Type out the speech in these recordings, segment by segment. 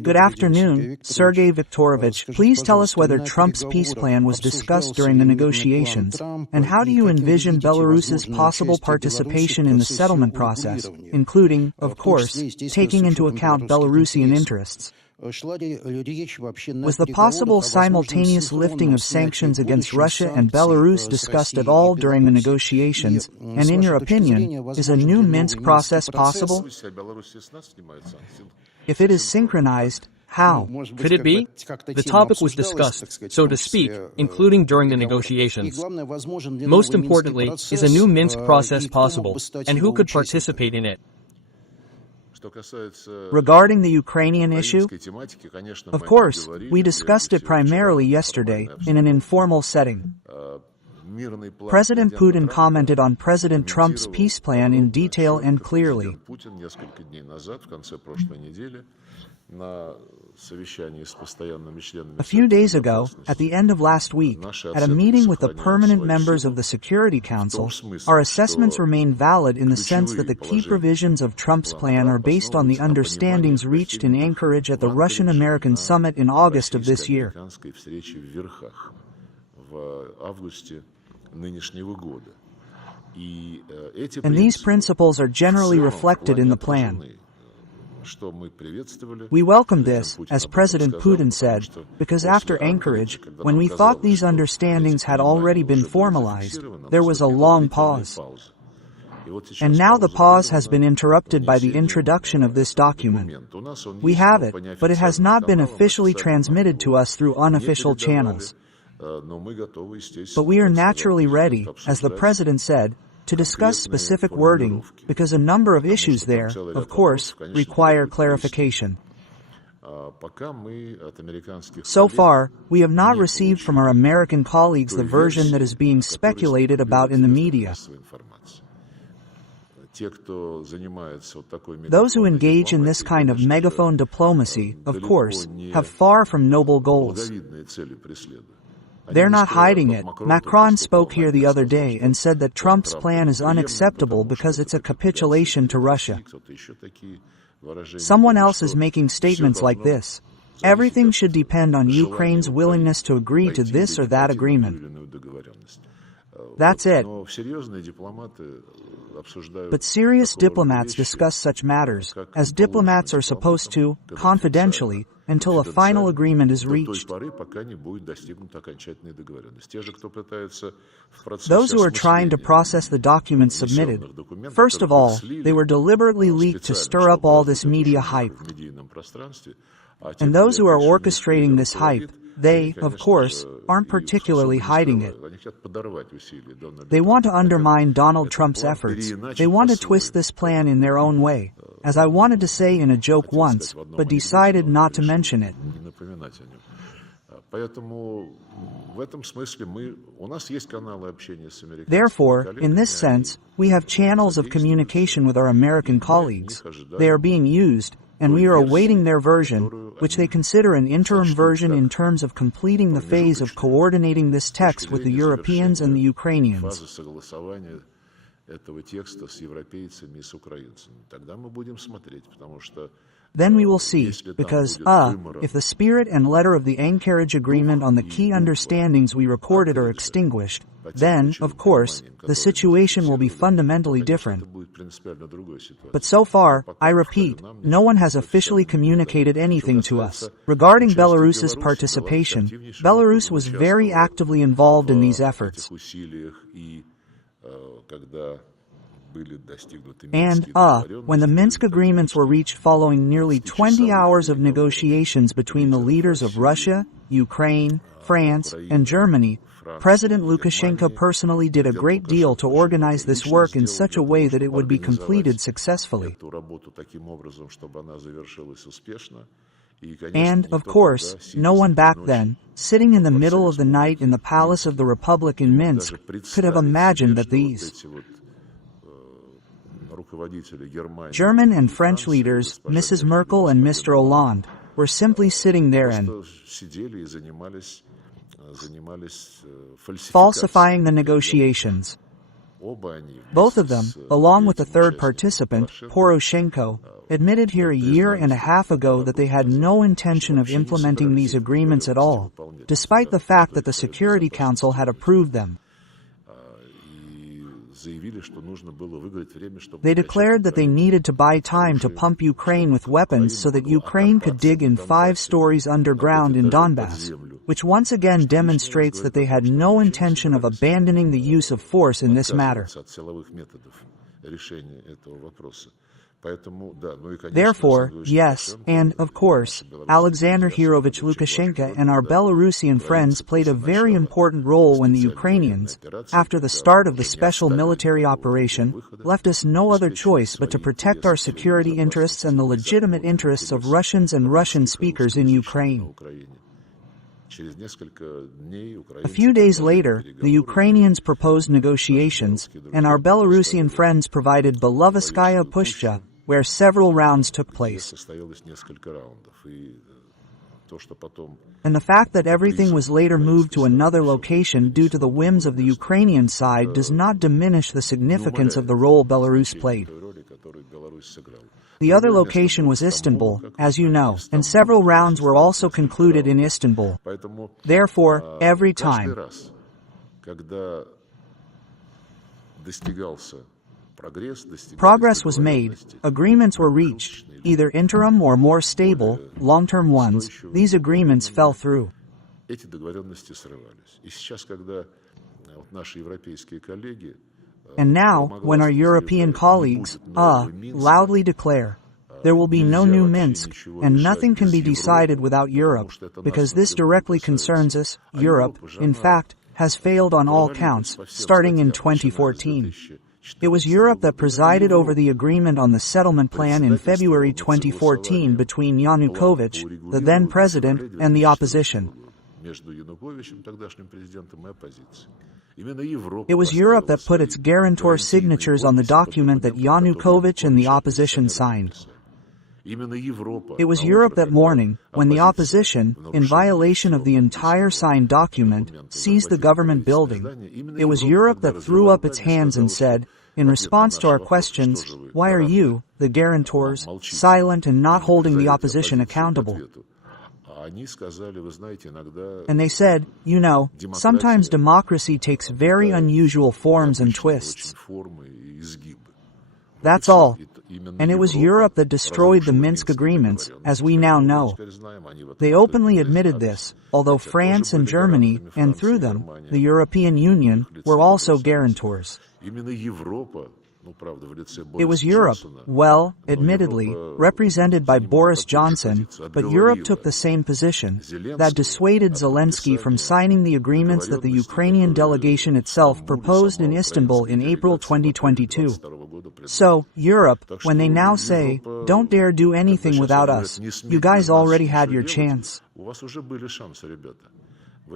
Good afternoon, Sergey Viktorovich. Please tell us whether Trump's peace plan was discussed during the negotiations, and how do you envision Belarus's possible participation in the settlement process, including, of course, taking into account Belarusian interests? Was the possible simultaneous lifting of sanctions against Russia and Belarus discussed at all during the negotiations, and in your opinion, is a new Minsk process possible? If it is synchronized, how? Could it be? The topic was discussed, so to speak, including during the negotiations. Most importantly, is a new Minsk process possible, and who could participate in it? Regarding the Ukrainian issue? Of course, we discussed it primarily yesterday, in an informal setting. President Putin commented on President Trump's peace plan in detail and clearly. A few days ago, at the end of last week, at a meeting with the permanent members of the Security Council, our assessments remain valid in the sense that the key provisions of Trump's plan are based on the understandings reached in Anchorage at the Russian-American summit in August of this year. And these principles are generally reflected in the plan. We welcomed this, as President Putin said, because after Anchorage, when we thought these understandings had already been formalized, there was a long pause. And now the pause has been interrupted by the introduction of this document. We have it, but it has not been officially transmitted to us through unofficial channels. But we are naturally ready, as the President said, to discuss specific wording, because a number of issues there, of course, require clarification. So far, we have not received from our American colleagues the version that is being speculated about in the media. Those who engage in this kind of megaphone diplomacy, of course, have far from noble goals. They're not hiding it. Macron spoke here the other day and said that Trump's plan is unacceptable because it's a capitulation to Russia. Someone else is making statements like this. Everything should depend on Ukraine's willingness to agree to this or that agreement. That's it. But serious diplomats discuss such matters, as diplomats are supposed to, confidentially, until a final agreement is reached. Those who are trying to process the documents submitted, first of all, they were deliberately leaked to stir up all this media hype. And those who are orchestrating this hype, they, of course, aren't particularly hiding it. They want to undermine Donald Trump's efforts. They want to twist this plan in their own way, as I wanted to say in a joke once, but decided not to mention it. Therefore, in this sense, we have channels of communication with our American colleagues. They are being used, and we are awaiting their version, which they consider an interim version in terms of completing the phase of coordinating this text with the Europeans and the Ukrainians. Then we will see, because, if the spirit and letter of the Anchorage Agreement on the key understandings we recorded are extinguished, then, of course, the situation will be fundamentally different. But so far, I repeat, no one has officially communicated anything to us. Regarding Belarus's participation, Belarus was very actively involved in these efforts. And, when the Minsk agreements were reached following nearly 20 hours of negotiations between the leaders of Russia, Ukraine, France, and Germany, President Lukashenko personally did a great deal to organize this work in such a way that it would be completed successfully. And, of course, no one back then, sitting in the middle of the night in the Palace of the Republic in Minsk, could have imagined that these German and French leaders, Mrs. Merkel and Mr. Hollande, were simply sitting there and falsifying the negotiations. Both of them, along with the third participant, Poroshenko, admitted here a year and a half ago that they had no intention of implementing these agreements at all, despite the fact that the Security Council had approved them. They declared that they needed to buy time to pump Ukraine with weapons so that Ukraine could dig in 5 stories underground in Donbass, which once again demonstrates that they had no intention of abandoning the use of force in this matter. Therefore, yes, and, of course, Alexander Hirovich Lukashenko and our Belarusian friends played a very important role when the Ukrainians, after the start of the special military operation, left us no other choice but to protect our security interests and the legitimate interests of Russians and Russian speakers in Ukraine. A few days later, the Ukrainians proposed negotiations, and our Belarusian friends provided Belovetskaya Pushcha, where several rounds took place. And the fact that everything was later moved to another location due to the whims of the Ukrainian side does not diminish the significance of the role Belarus played. The other location was Istanbul, as you know, and several rounds were also concluded in Istanbul. Therefore, every time progress was made, agreements were reached, either interim or more stable, long-term ones, these agreements fell through. And now, when our European colleagues, loudly declare, there will be no new Minsk, and nothing can be decided without Europe, because this directly concerns us, Europe, in fact, has failed on all counts, starting in 2014. It was Europe that presided over the agreement on the settlement plan in February 2014 between Yanukovych, the then president, and the opposition. It was Europe that put its guarantor signatures on the document that Yanukovych and the opposition signed. It was Europe that morning, when the opposition, in violation of the entire signed document, seized the government building, it was Europe that threw up its hands and said, in response to our questions, why are you, the guarantors, silent and not holding the opposition accountable? And they said, you know, sometimes democracy takes very unusual forms and twists. That's all. And it was Europe that destroyed the Minsk agreements, as we now know. They openly admitted this, although France and Germany, and through them, the European Union, were also guarantors. It was Europe, well, admittedly, represented by Boris Johnson, but Europe took the same position, that dissuaded Zelensky from signing the agreements that the Ukrainian delegation itself proposed in Istanbul in April 2022. So, Europe, when they now say, don't dare do anything without us, you guys already had your chance.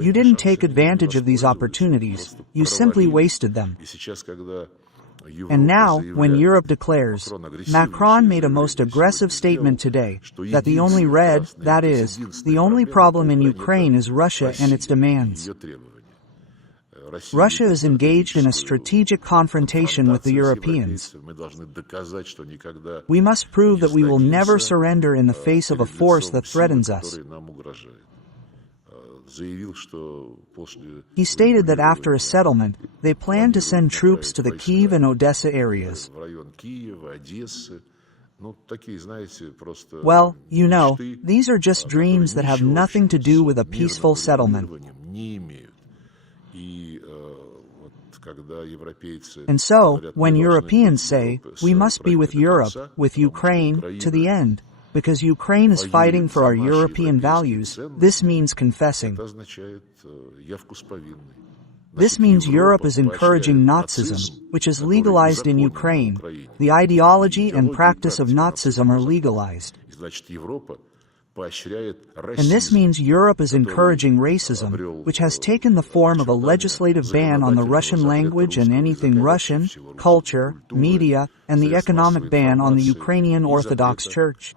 You didn't take advantage of these opportunities, you simply wasted them. And now, when Europe declares, Macron made a most aggressive statement today, that the only that is, the only problem in Ukraine is Russia and its demands. Russia is engaged in a strategic confrontation with the Europeans. We must prove that we will never surrender in the face of a force that threatens us. He stated that after a settlement, they plan to send troops to the Kyiv and Odessa areas. Well, you know, these are just dreams that have nothing to do with a peaceful settlement. And so, when Europeans say, we must be with Europe, with Ukraine, to the end, because Ukraine is fighting for our European values, this means confessing. This means Europe is encouraging Nazism, which is legalized in Ukraine. The ideology and practice of Nazism are legalized. And this means Europe is encouraging racism, which has taken the form of a legislative ban on the Russian language and anything Russian, culture, media, and the economic ban on the Ukrainian Orthodox Church.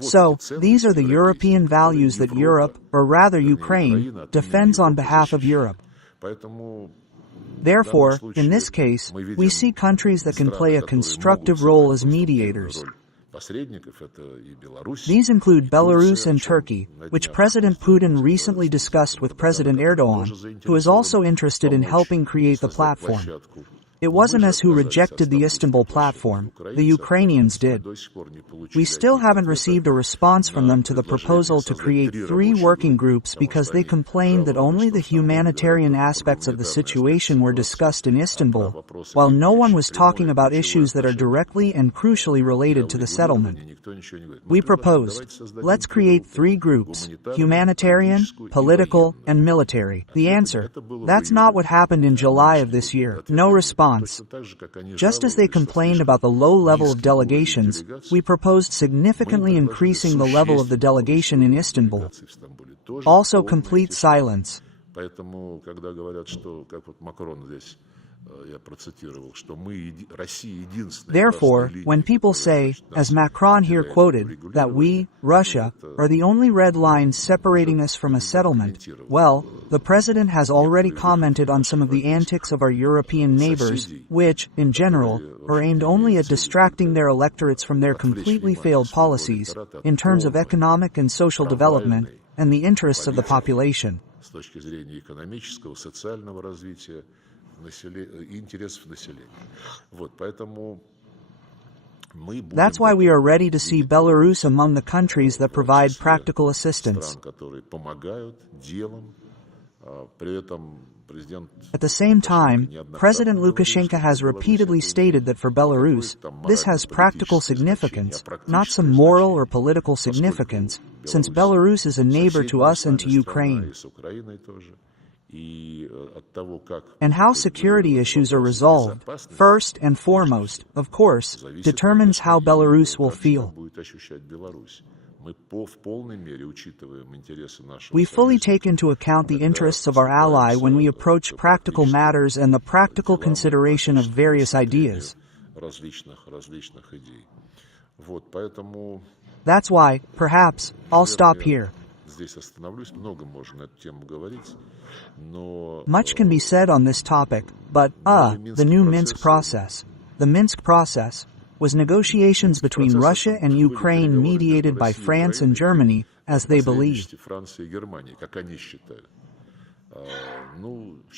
So, these are the European values that Europe, or rather Ukraine, defends on behalf of Europe. Therefore, in this case, we see countries that can play a constructive role as mediators. These include Belarus and Turkey, which President Putin recently discussed with President Erdogan, who is also interested in helping create the platform. It wasn't us who rejected the Istanbul platform, the Ukrainians did. We still haven't received a response from them to the proposal to create 3 working groups because they complained that only the humanitarian aspects of the situation were discussed in Istanbul, while no one was talking about issues that are directly and crucially related to the settlement. We proposed, let's create 3 groups, humanitarian, political, and military. The answer, that's not what happened in July of this year. No response. Just as they complained about the low level of delegations, we proposed significantly increasing the level of the delegation in Istanbul. Also complete silence. Therefore, when people say, as Macron here quoted, that we, Russia, are the only red lines separating us from a settlement, well, the president has already commented on some of the antics of our European neighbors, which, in general, are aimed only at distracting their electorates from their completely failed policies, in terms of economic and social development, and the interests of the population. That's why we are ready to see Belarus among the countries that provide practical assistance. At the same time, President Lukashenko has repeatedly stated that for Belarus, this has practical significance, not some moral or political significance, since Belarus is a neighbor to us and to Ukraine. And how security issues are resolved, first and foremost, of course, determines how Belarus will feel. We fully take into account the interests of our ally when we approach practical matters and the practical consideration of various ideas. That's why, perhaps, I'll stop here. Much can be said on this topic, but, the new Minsk process. The Minsk process was negotiations between Russia and Ukraine mediated by France and Germany, as they believed.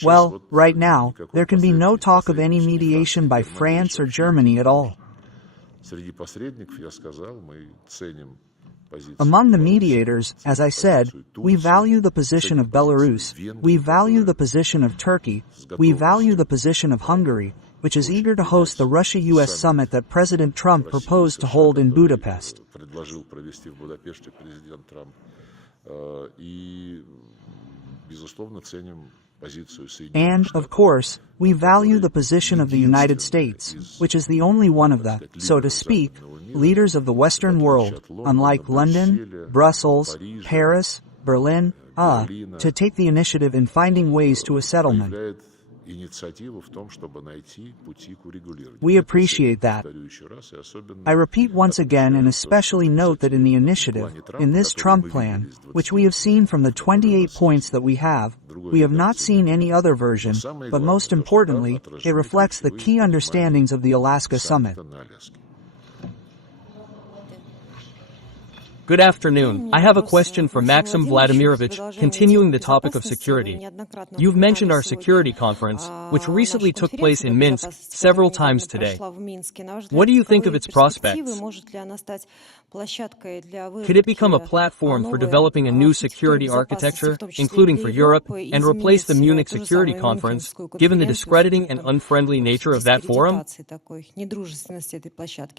Well, right now, there can be no talk of any mediation by France or Germany at all. Among the mediators, as I said, we value the position of Belarus, we value the position of Turkey, we value the position of Hungary, which is eager to host the Russia-US summit that President Trump proposed to hold in Budapest. And, of course, we value the position of the United States, which is the only one of the, so to speak, leaders of the Western world, unlike London, Brussels, Paris, Berlin, to take the initiative in finding ways to a settlement. We appreciate that. I repeat once again and especially note that in the initiative, in this Trump plan, which we have seen from the 28 points that we have not seen any other version, but most importantly, it reflects the key understandings of the Alaska Summit. Good afternoon. I have a question for Maxim Vladimirovich, continuing the topic of security. You've mentioned our security conference, which recently took place in Minsk, several times today. What do you think of its prospects? Could it become a platform for developing a new security architecture, including for Europe, and replace the Munich Security Conference, given the discrediting and unfriendly nature of that forum?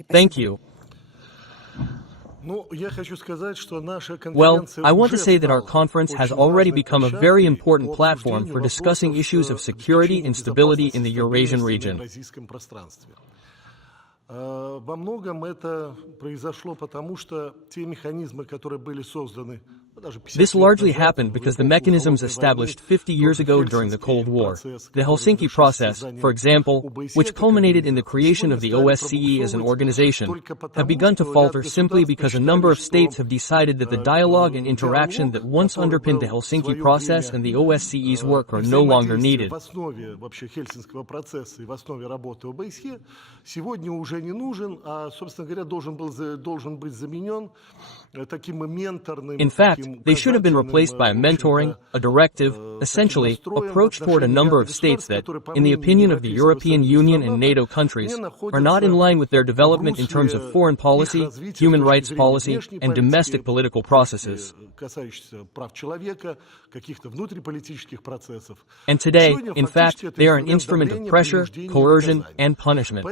Thank you. Well, I want to say that our conference has already become a very important platform for discussing issues of security and stability in the Eurasian region. This largely happened because the mechanisms established 50 years ago during the Cold War, the Helsinki process, for example, which culminated in the creation of the OSCE as an organization, have begun to falter simply because a number of states have decided that the dialogue and interaction that once underpinned the Helsinki process and the OSCE's work are no longer needed. In fact, they should have been replaced by a mentoring, a directive, essentially, approach toward a number of states that, in the opinion of the European Union and NATO countries, are not in line with their development in terms of foreign policy, human rights policy, and domestic political processes. And today, in fact, they are an instrument of pressure, coercion, and punishment.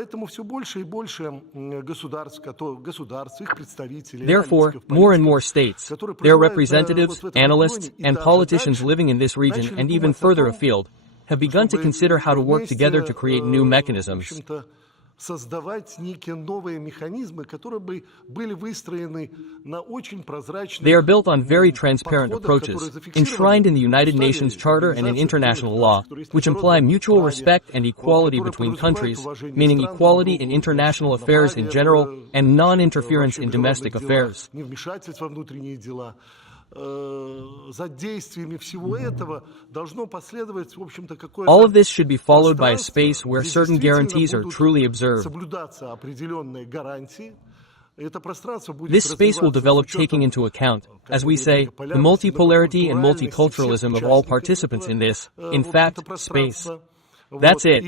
Therefore, more and more states, their representatives, analysts, and politicians living in this region and even further afield, have begun to consider how to work together to create new mechanisms. They are built on very transparent approaches, enshrined in the United Nations Charter and in international law, which imply mutual respect and equality between countries, meaning equality in international affairs in general and non-interference in domestic affairs. All of this should be followed by a space where certain guarantees are truly observed. This space will develop taking into account, as we say, the multipolarity and multiculturalism of all participants in this, in fact, space. That's it.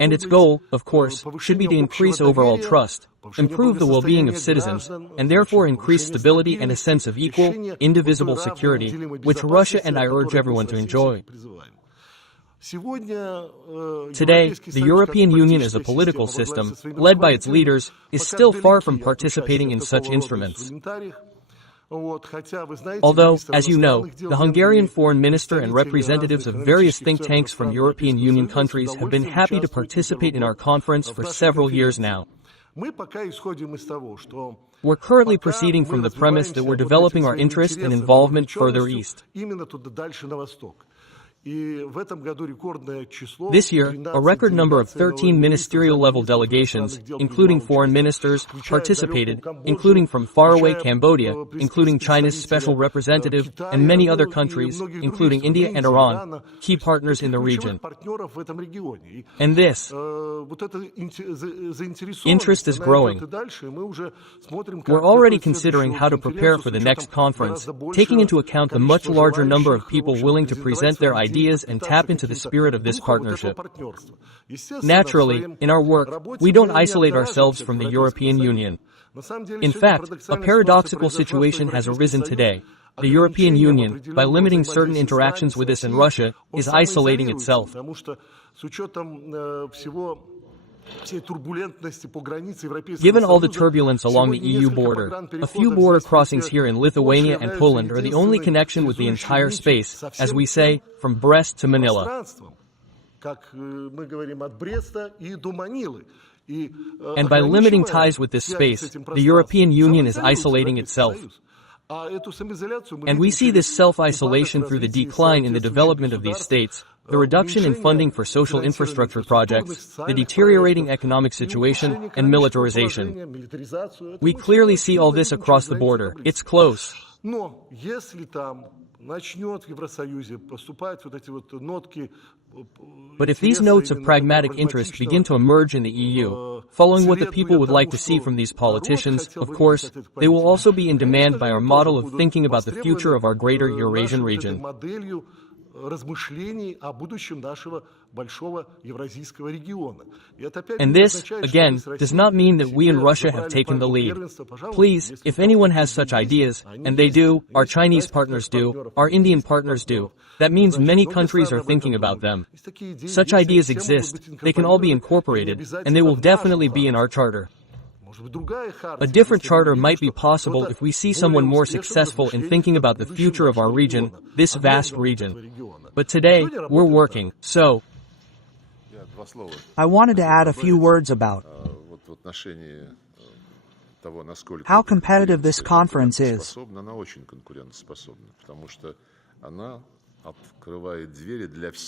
And its goal, of course, should be to increase overall trust, improve the well-being of citizens, and therefore increase stability and a sense of equal, indivisible security, which Russia and I urge everyone to enjoy. Today, the European Union as a political system, led by its leaders, is still far from participating in such instruments. Although, as you know, the Hungarian foreign minister and representatives of various think tanks from European Union countries have been happy to participate in our conference for several years now. We're currently proceeding from the premise that we're developing our interest and involvement further east. This year, a record number of 13 ministerial-level delegations, including foreign ministers, participated, including from faraway Cambodia, including China's special representative, and many other countries, including India and Iran, key partners in the region. And this interest is growing. We're already considering how to prepare for the next conference, taking into account the much larger number of people willing to present their ideas and tap into the spirit of this partnership. Naturally, in our work, we don't isolate ourselves from the European Union. In fact, a paradoxical situation has arisen today. The European Union, by limiting certain interactions with us and Russia, is isolating itself. Given all the turbulence along the EU border, a few border crossings here in Lithuania and Poland are the only connection with the entire space, as we say, from Brest to Manila. And by limiting ties with this space, the European Union is isolating itself. And we see this self-isolation through the decline in the development of these states, the reduction in funding for social infrastructure projects, the deteriorating economic situation, and militarization. We clearly see all this across the border. It's close. But if these notes of pragmatic interest begin to emerge in the EU, following what the people would like to see from these politicians, of course, they will also be in demand by our model of thinking about the future of our greater Eurasian region. And this, again, does not mean that we in Russia have taken the lead. Please, if anyone has such ideas, and they do, our Chinese partners do, our Indian partners do, that means many countries are thinking about them. Such ideas exist, they can all be incorporated, and they will definitely be in our charter. A different charter might be possible if we see someone more successful in thinking about the future of our region, this vast region. But today, we're working, so I wanted to add a few words about how competitive this conference is.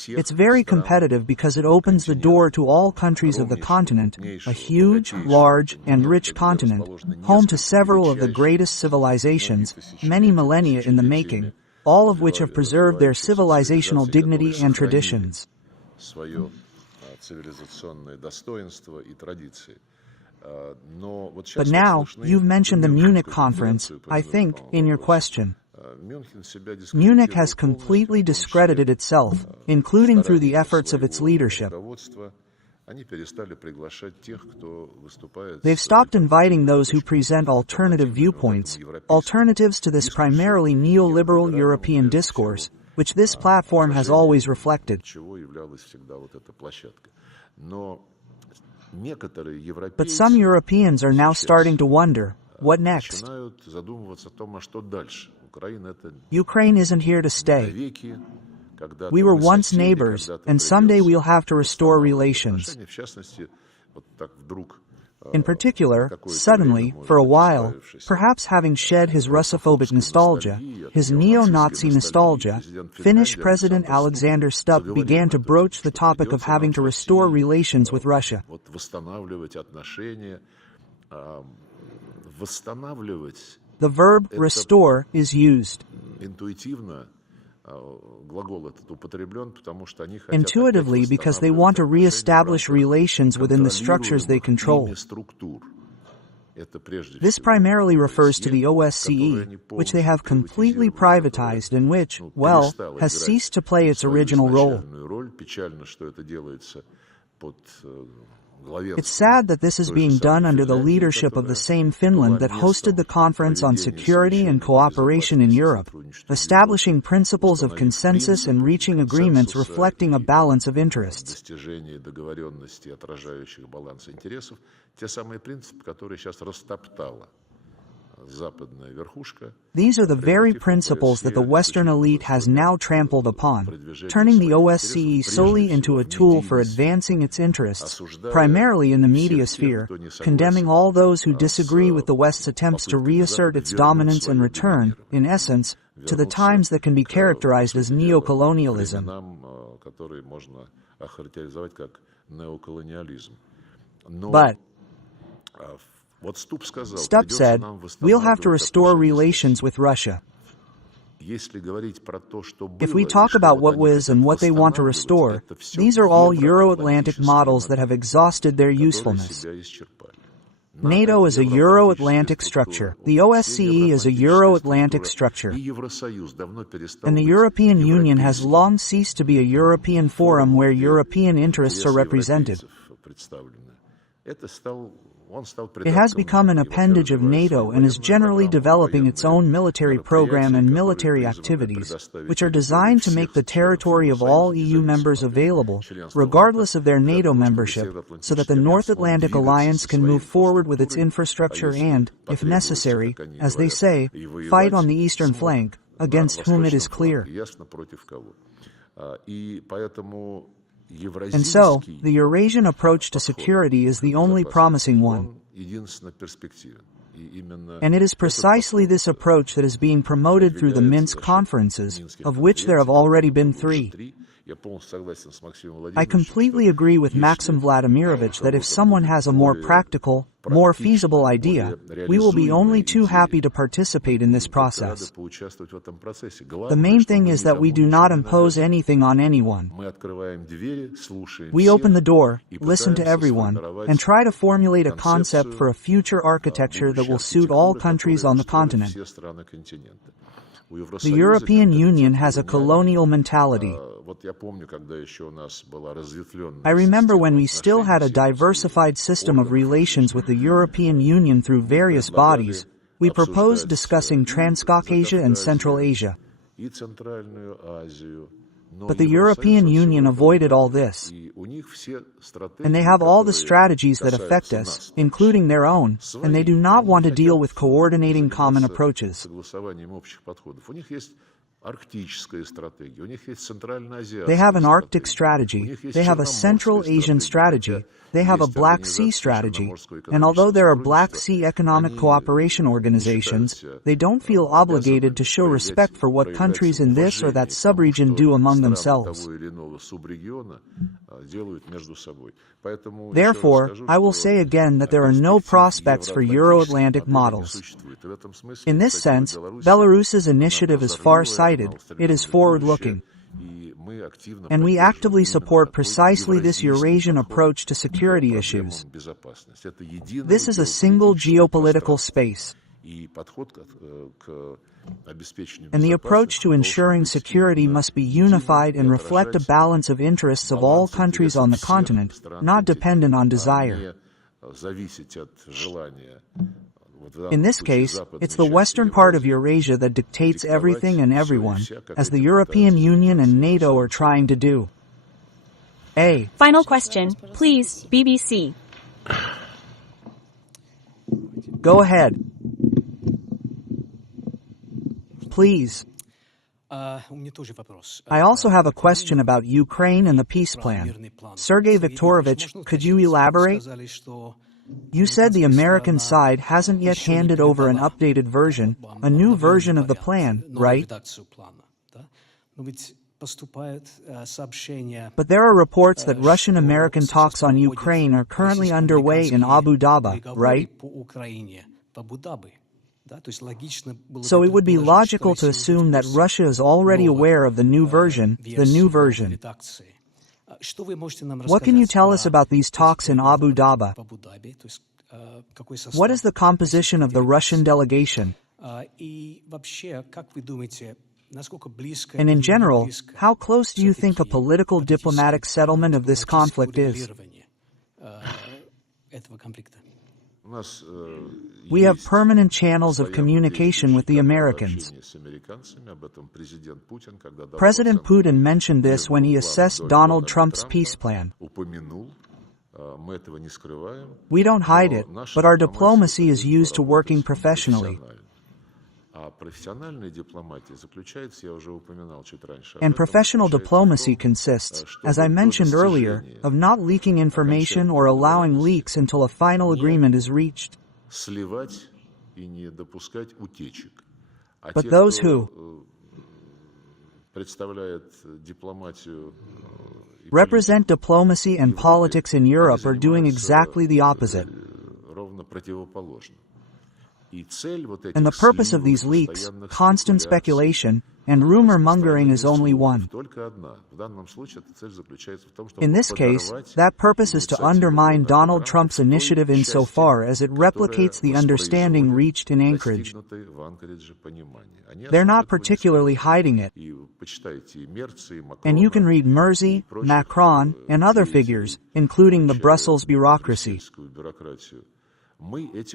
It's very competitive because it opens the door to all countries of the continent, a huge, large, and rich continent, home to several of the greatest civilizations, many millennia in the making, all of which have preserved their civilizational dignity and traditions. But now, you've mentioned the Munich conference, I think, in your question. Munich has completely discredited itself, including through the efforts of its leadership. They've stopped inviting those who present alternative viewpoints, alternatives to this primarily neoliberal European discourse, which this platform has always reflected. But some Europeans are now starting to wonder, what next? Ukraine isn't here to stay. We were once neighbors, and someday we'll have to restore relations. In particular, suddenly, for a while, perhaps having shed his Russophobic nostalgia, his neo-Nazi nostalgia, Finnish President Alexander Stubb began to broach the topic of having to restore relations with Russia. The verb restore is used. Intuitively, because they want to re-establish relations within the structures they control. This primarily refers to the OSCE, which they have completely privatized and which, well, has ceased to play its original role. It's sad that this is being done under the leadership of the same Finland that hosted the Conference on Security and Cooperation in Europe, establishing principles of consensus and reaching agreements reflecting a balance of interests. These are the very principles that the Western elite has now trampled upon, turning the OSCE solely into a tool for advancing its interests, primarily in the media sphere, condemning all those who disagree with the West's attempts to reassert its dominance and return, in essence, to the times that can be characterized as neocolonialism. But Stubb said, we'll have to restore relations with Russia. If we talk about what was and what they want to restore, these are all Euro-Atlantic models that have exhausted their usefulness. NATO is a Euro-Atlantic structure. The OSCE is a Euro-Atlantic structure. And the European Union has long ceased to be a European forum where European interests are represented. It has become an appendage of NATO and is generally developing its own military program and military activities, which are designed to make the territory of all EU members available, regardless of their NATO membership, so that the North Atlantic Alliance can move forward with its infrastructure and, if necessary, as they say, fight on the eastern flank, against whom it is clear. And so, the Eurasian approach to security is the only promising one. And it is precisely this approach that is being promoted through the Minsk conferences, of which there have already been 3. I completely agree with Maxim Vladimirovich that if someone has a more practical, more feasible idea, we will be only too happy to participate in this process. The main thing is that we do not impose anything on anyone. We open the door, listen to everyone, and try to formulate a concept for a future architecture that will suit all countries on the continent. The European Union has a colonial mentality. I remember when we still had a diversified system of relations with the European Union through various bodies, we proposed discussing Transcaucasia and Central Asia. But the European Union avoided all this. And they have all the strategies that affect us, including their own, and they do not want to deal with coordinating common approaches. They have an Arctic strategy, they have a Central Asian strategy, they have a Black Sea strategy, and although there are Black Sea economic cooperation organizations, they don't feel obligated to show respect for what countries in this or that subregion do among themselves. Therefore, I will say again that there are no prospects for Euro-Atlantic models. In this sense, Belarus's initiative is far-sighted, it is forward-looking. And we actively support precisely this Eurasian approach to security issues. This is a single geopolitical space. And the approach to ensuring security must be unified and reflect a balance of interests of all countries on the continent, not dependent on desire. In this case, it's the western part of Eurasia that dictates everything and everyone, as the European Union and NATO are trying to do. Final question, please, BBC. Go ahead. Please. I also have a question about Ukraine and the peace plan. Sergey Viktorovich, could you elaborate? You said the American side hasn't yet handed over an updated version, a new version of the plan, right? But there are reports that Russian-American talks on Ukraine are currently underway in Abu Dhabi, right? So it would be logical to assume that Russia is already aware of the new version, What can you tell us about these talks in Abu Dhabi? What is the composition of the Russian delegation? And in general, how close do you think a political diplomatic settlement of this conflict is? We have permanent channels of communication with the Americans. President Putin mentioned this when he assessed Donald Trump's peace plan. We don't hide it, but our diplomacy is used to working professionally. And professional diplomacy consists, as I mentioned earlier, of not leaking information or allowing leaks until a final agreement is reached. But those who represent diplomacy and politics in Europe are doing exactly the opposite. And the purpose of these leaks, constant speculation, and rumor-mongering is only one. In this case, that purpose is to undermine Donald Trump's initiative insofar as it replicates the understanding reached in Anchorage. They're not particularly hiding it. And you can read Merzy, Macron, and other figures, including the Brussels bureaucracy.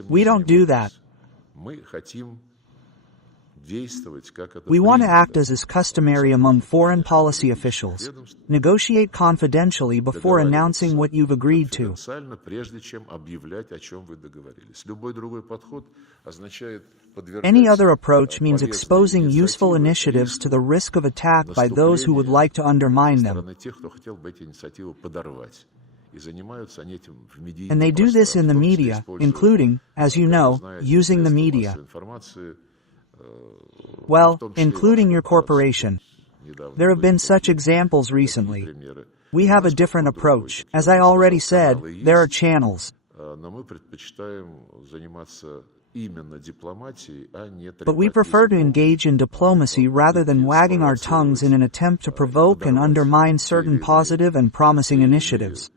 We don't do that. We want to act as is customary among foreign policy officials. Negotiate confidentially before announcing what you've agreed to. Any other approach means exposing useful initiatives to the risk of attack by those who would like to undermine them. And they do this in the media, including, as you know, using the media. Well, including your corporation. There have been such examples recently. We have a different approach. As I already said, there are channels. But we prefer to engage in diplomacy rather than wagging our tongues in an attempt to provoke and undermine certain positive and promising initiatives.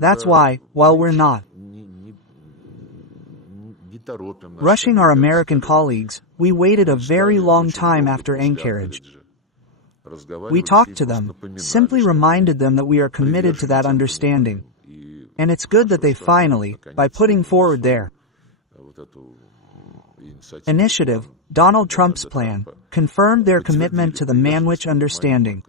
That's why, while we're not rushing our American colleagues, we waited a very long time after Anchorage. We talked to them, simply reminded them that we are committed to that understanding. And it's good that they finally, by putting forward their initiative, Donald Trump's plan, confirmed their commitment to the Manwich understanding.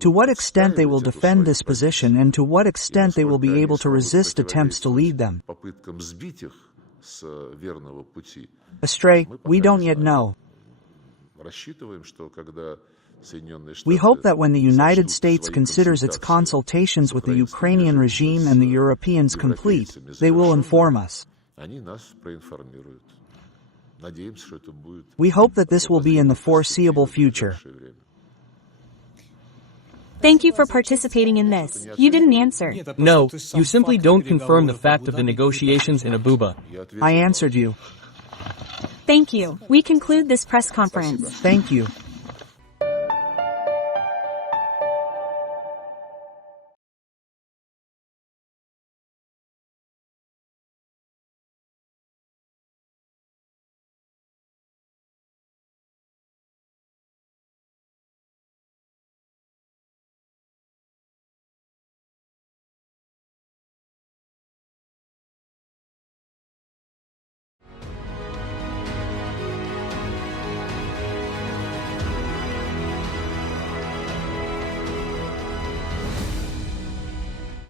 To what extent they will defend this position and to what extent they will be able to resist attempts to lead them. astray, we don't yet know. We hope that when the United States considers its consultations with the Ukrainian regime and the Europeans complete, they will inform us. We hope that this will be in the foreseeable future. Thank you for participating in this. You didn't answer. No, you simply don't confirm the fact of the negotiations in Abuba. I answered you. Thank you. We conclude this press conference. Thank you.